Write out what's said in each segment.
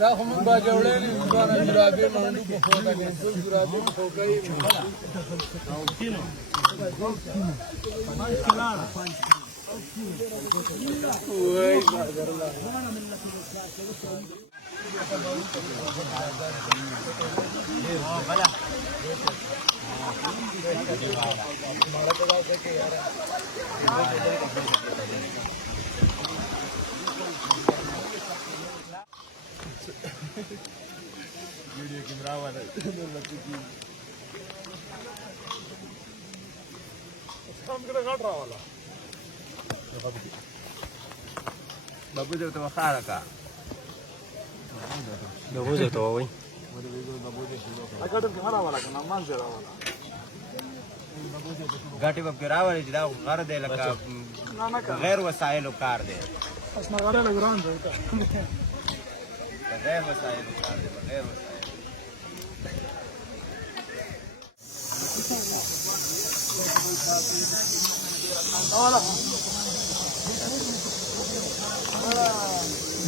دا خو موږ باجوړی نه یو ځوانه جرابې منډو په خوا ته کوي ټول جرابې په خوا کوي وای بادرله video camera वाला काम करे काट रहा वाला बाबू जो तो खारा का बाबू जो तो वही अगर तुम खारा वाला का नाम मान से रहा वाला गाटी बब गिरा वाले जिदा घर दे लगा غیر وسائل کار دے اسنا غره لګران دی غیر وسائل کار دے غیر وسائل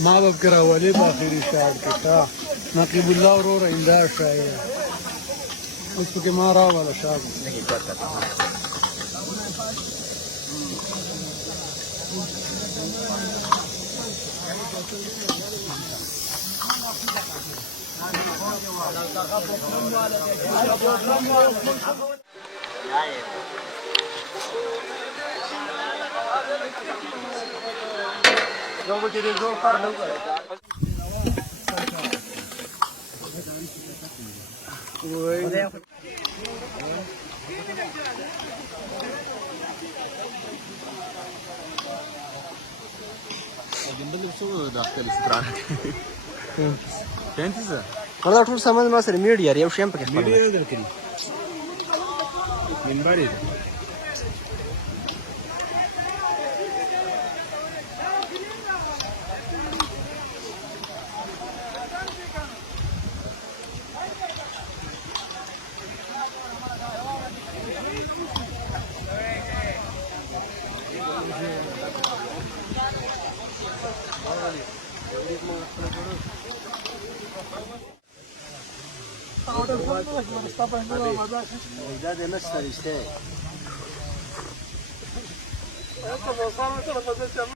ما باب کرا ولی باخری شاعر کتا نقیب الله ورور انده شاعر اس کو ما را والا شاعر نہیں کرتا والله ټول سامان ما سره میډیا یو شی هم پکې خپل میډیا درکړي منبر یې